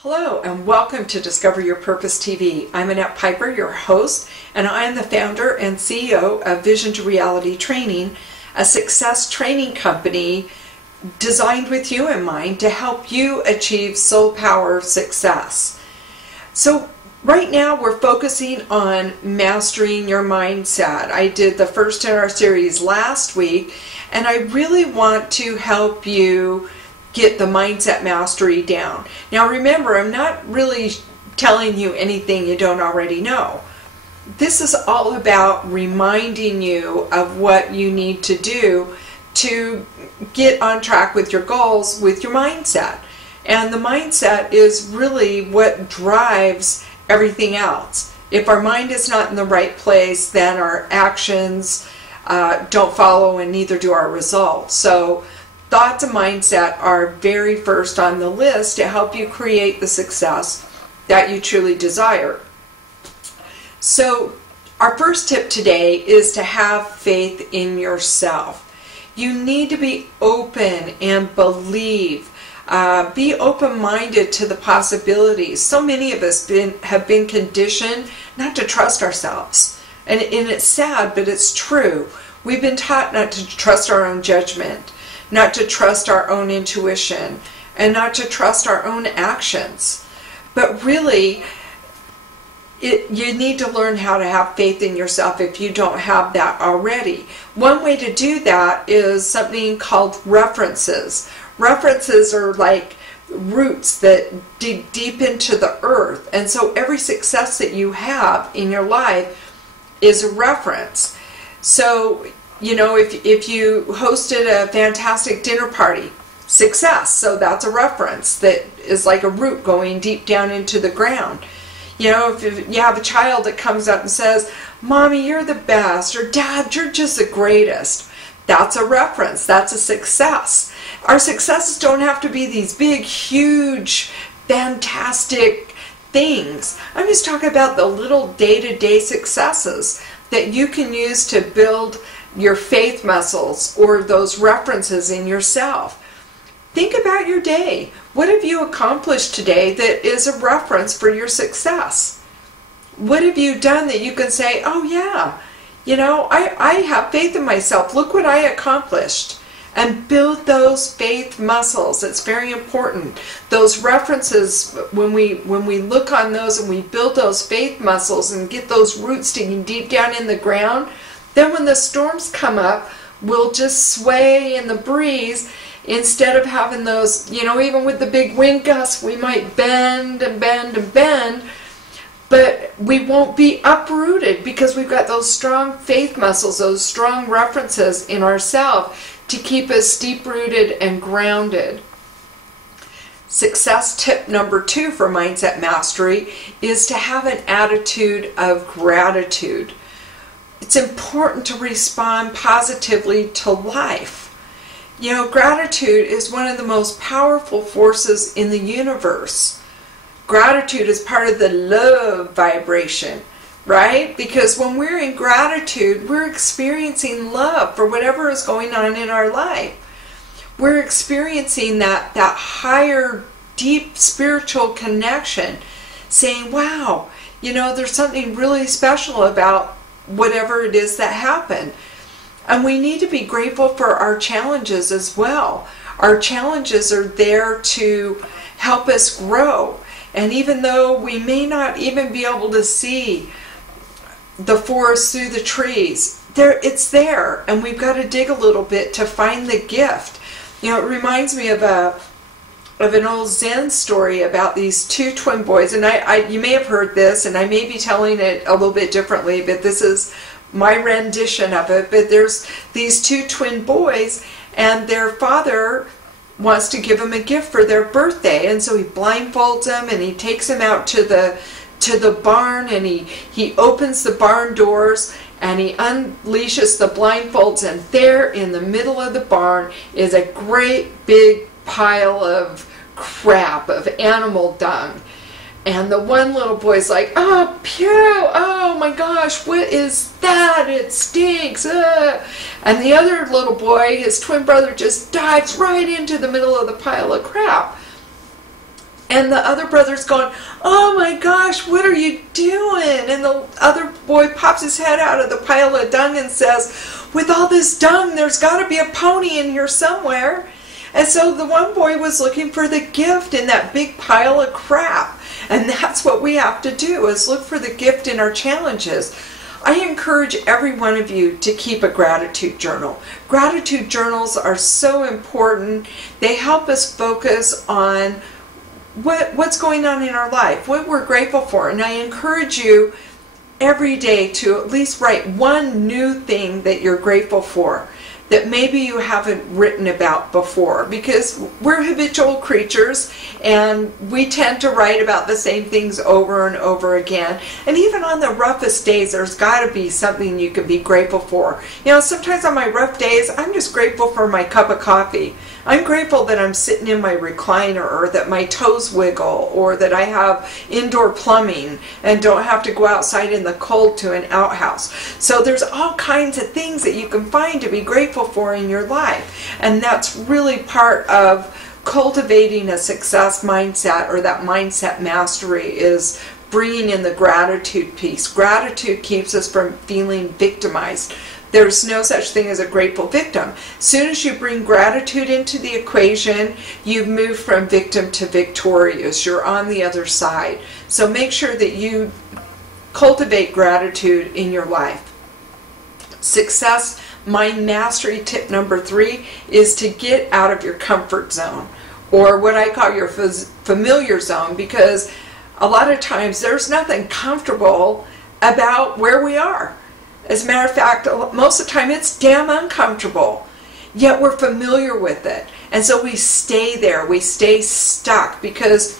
Hello and welcome to Discover Your Purpose TV. I'm Annette Piper, your host, and I am the founder and CEO of Vision to Reality Training, a success training company designed with you in mind to help you achieve soul power success. So right now we're focusing on mastering your mindset. I did the first in our series last week, and I really want to help you get the mindset mastery down. Now remember, I'm not really telling you anything you don't already know. This is all about reminding you of what you need to do to get on track with your goals with your mindset. And the mindset is really what drives everything else. If our mind is not in the right place, then our actions don't follow, and neither do our results. So thoughts and mindset are very first on the list to help you create the success that you truly desire. So our first tip today is to have faith in yourself. You need to be open and believe. Be open-minded to the possibilities. So many of us have been conditioned not to trust ourselves. And it's sad, but it's true. We've been taught not to trust our own judgment, not to trust our own intuition, and not to trust our own actions. But really, you need to learn how to have faith in yourself if you don't have that already. One way to do that is something called references. References are like roots that dig deep into the earth. And so every success that you have in your life is a reference. So you know, if you hosted a fantastic dinner party, success, so that's a reference that is like a root going deep down into the ground. You know, if you have a child that comes up and says, "Mommy, you're the best," or "Dad, you're just the greatest," that's a reference, that's a success. Our successes don't have to be these big, huge, fantastic things. I'm just talking about the little day-to-day successes that you can use to build your faith muscles or those references in yourself. Think about your day. What have you accomplished today that is a reference for your success? What have you done that you can say, "Oh yeah, you know, I have faith in myself. Look what I accomplished." And build those faith muscles. It's very important. Those references, when we look on those and we build those faith muscles and get those roots digging deep down in the ground, then when the storms come up, we'll just sway in the breeze instead of having those, you know, even with the big wind gusts, we might bend and bend and bend, but we won't be uprooted because we've got those strong faith muscles, those strong references in ourselves to keep us deep-rooted and grounded. Success tip number 2 for mindset mastery is to have an attitude of gratitude. It's important to respond positively to life. You know, gratitude is one of the most powerful forces in the universe. Gratitude is part of the love vibration, right? Because when we're in gratitude, we're experiencing love for whatever is going on in our life. We're experiencing that higher, deep spiritual connection, saying, wow, you know, there's something really special about whatever it is that happened. And we need to be grateful for our challenges as well. Our challenges are there to help us grow. And even though we may not even be able to see the forest through the trees, it's there, and we've got to dig a little bit to find the gift. You know, it reminds me of an old Zen story about these two twin boys, and you may have heard this, and I may be telling it a little bit differently, but this is my rendition of it. But there's these two twin boys, and their father wants to give them a gift for their birthday, and so he blindfolds them and he takes them out to the barn, and he opens the barn doors and he unleashes the blindfolds, and there in the middle of the barn is a great big pile of crap, of animal dung. And the one little boy's like, "Oh, pew, oh my gosh, what is that? It stinks." And the other little boy, his twin brother, just dives right into the middle of the pile of crap. And the other brother's going, "Oh my gosh, what are you doing?" And the other boy pops his head out of the pile of dung and says, "With all this dung, there's got to be a pony in here somewhere." And so the one boy was looking for the gift in that big pile of crap. And that's what we have to do, is look for the gift in our challenges. I encourage every one of you to keep a gratitude journal. Gratitude journals are so important. They help us focus on what's going on in our life, what we're grateful for. And I encourage you every day to at least write one new thing that you're grateful for that maybe you haven't written about before, because we're habitual creatures and we tend to write about the same things over and over again. And even on the roughest days, there's got to be something you can be grateful for. You know, sometimes on my rough days, I'm just grateful for my cup of coffee. I'm grateful that I'm sitting in my recliner, or that my toes wiggle, or that I have indoor plumbing and don't have to go outside in the cold to an outhouse. So there's all kinds of things that you can find to be grateful for in your life. And that's really part of cultivating a success mindset, or that mindset mastery, is bringing in the gratitude piece. Gratitude keeps us from feeling victimized. There's no such thing as a grateful victim. As soon as you bring gratitude into the equation, you've moved from victim to victorious. You're on the other side. So make sure that you cultivate gratitude in your life. Success mind mastery tip number 3 is to get out of your comfort zone, or what I call your familiar zone, because a lot of times there's nothing comfortable about where we are. As a matter of fact, most of the time it's damn uncomfortable, yet we're familiar with it. And so we stay there, we stay stuck because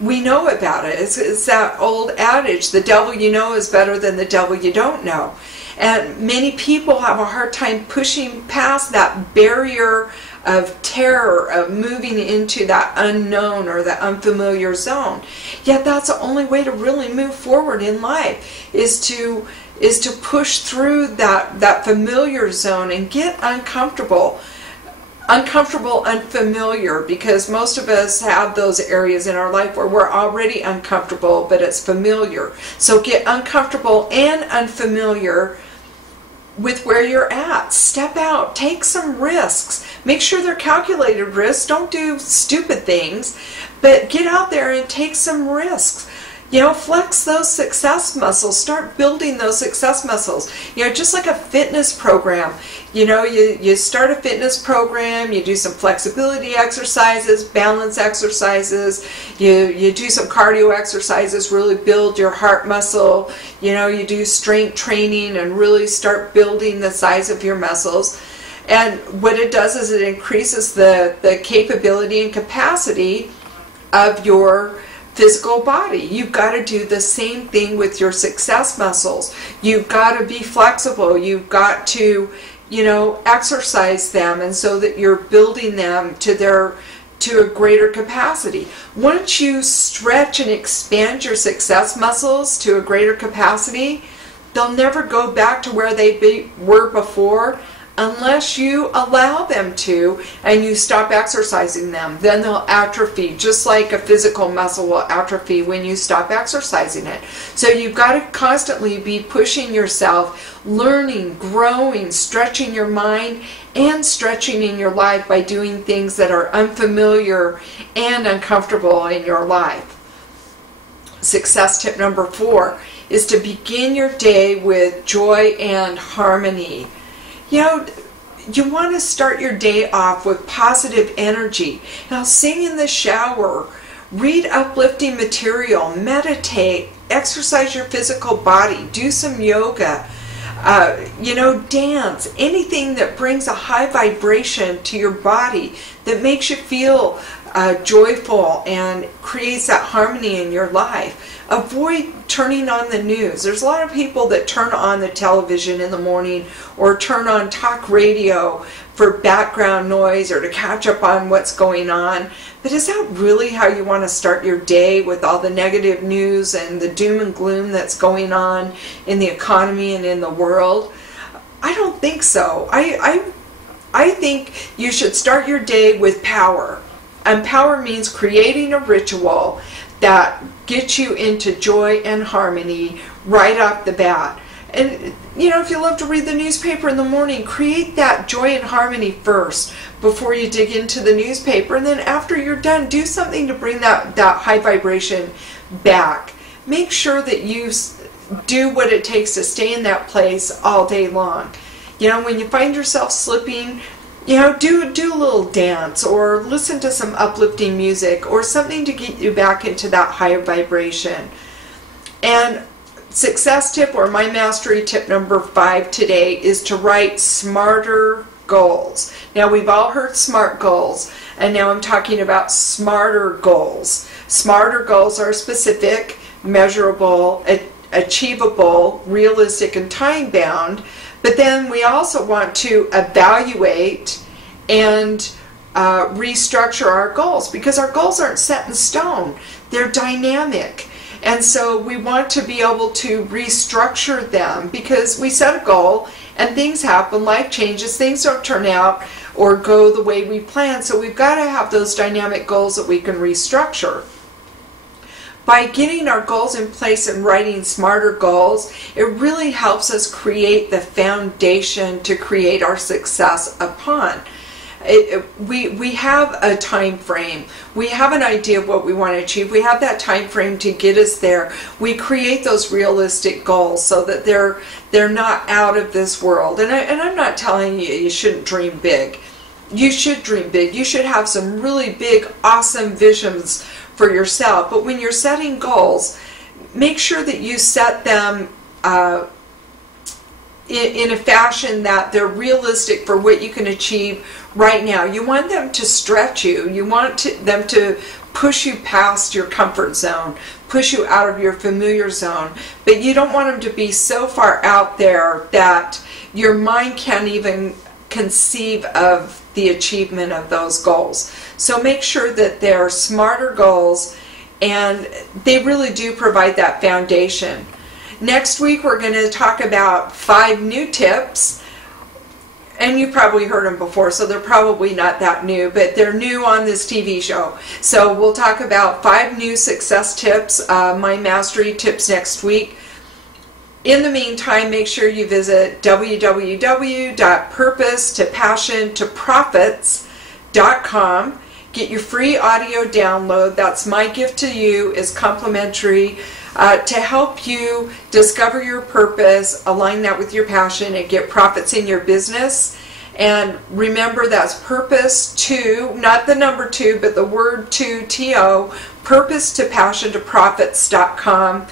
we know about it. It's that old adage, the devil you know is better than the devil you don't know. And many people have a hard time pushing past that barrier of terror, of moving into that unknown or the unfamiliar zone. Yet that's the only way to really move forward in life, is to push through that familiar zone and get uncomfortable, unfamiliar, because most of us have those areas in our life where we're already uncomfortable, but it's familiar. So get uncomfortable and unfamiliar with where you're at. Step out, take some risks. Make sure they're calculated risks. Don't do stupid things, but get out there and take some risks. You know, flex those success muscles. Start building those success muscles. You know, just like a fitness program. You know, you start a fitness program, you do some flexibility exercises, balance exercises, you do some cardio exercises, really build your heart muscle. You know, you do strength training and really start building the size of your muscles. And what it does is it increases the capability and capacity of your physical body. You've got to do the same thing with your success muscles. You've got to be flexible. You've got to, you know, exercise them, and so that you're building them to a greater capacity. Once you stretch and expand your success muscles to a greater capacity, they'll never go back to where they were before, unless you allow them to and you stop exercising them. Then they'll atrophy, just like a physical muscle will atrophy when you stop exercising it. So you've got to constantly be pushing yourself, learning, growing, stretching your mind and stretching in your life by doing things that are unfamiliar and uncomfortable in your life. Success tip number 4 is to begin your day with joy and harmony. You know, you want to start your day off with positive energy. Now, sing in the shower, read uplifting material, meditate, exercise your physical body, do some yoga, you know, dance, anything that brings a high vibration to your body that makes you feel joyful and creates that harmony in your life. Avoid turning on the news. There's a lot of people that turn on the television in the morning or turn on talk radio for background noise or to catch up on what's going on. But is that really how you want to start your day, with all the negative news and the doom and gloom that's going on in the economy and in the world? I don't think so. I think you should start your day with power. Empower means creating a ritual that gets you into joy and harmony right off the bat. And you know, if you love to read the newspaper in the morning, create that joy and harmony first before you dig into the newspaper. And then after you're done, do something to bring that high vibration back. Make sure that you do what it takes to stay in that place all day long. You know, when you find yourself slipping, you know, do a little dance or listen to some uplifting music or something to get you back into that higher vibration. And success tip, or my mastery tip number 5 today, is to write smarter goals. Now, we've all heard SMART goals, and now I'm talking about smarter goals. Smarter goals are specific, measurable, achievable, realistic, and time-bound. But then we also want to evaluate and restructure our goals, because our goals aren't set in stone. They're dynamic. And so we want to be able to restructure them, because we set a goal and things happen, life changes, things don't turn out or go the way we plan. So we've got to have those dynamic goals that we can restructure. By getting our goals in place and writing smarter goals, it really helps us create the foundation to create our success upon. We have a time frame. We have an idea of what we want to achieve. We have that time frame to get us there. We create those realistic goals so that they're not out of this world. And I'm not telling you shouldn't dream big. You should dream big. You should have some really big, awesome visions for yourself. But when you're setting goals, make sure that you set them in a fashion that they're realistic for what you can achieve right now. You want them to stretch you. You want them to push you past your comfort zone, push you out of your familiar zone. But you don't want them to be so far out there that your mind can't even conceive of the achievement of those goals. So make sure that they're smarter goals, and they really do provide that foundation. Next week we're going to talk about 5 new tips, and you probably heard them before, so they're probably not that new, but they're new on this TV show. So we'll talk about 5 new success tips, my mastery tips, next week. In the meantime, make sure you visit www.purposetopassiontoprofits.com. Get your free audio download. That's my gift to you, is complimentary, to help you discover your purpose, align that with your passion, and get profits in your business. And remember, that's purpose to, not the number 2, but the word 2, T-O, purposetopassiontoprofits.com.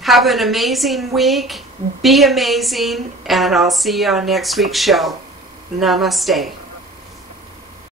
Have an amazing week. Be amazing. And I'll see you on next week's show. Namaste.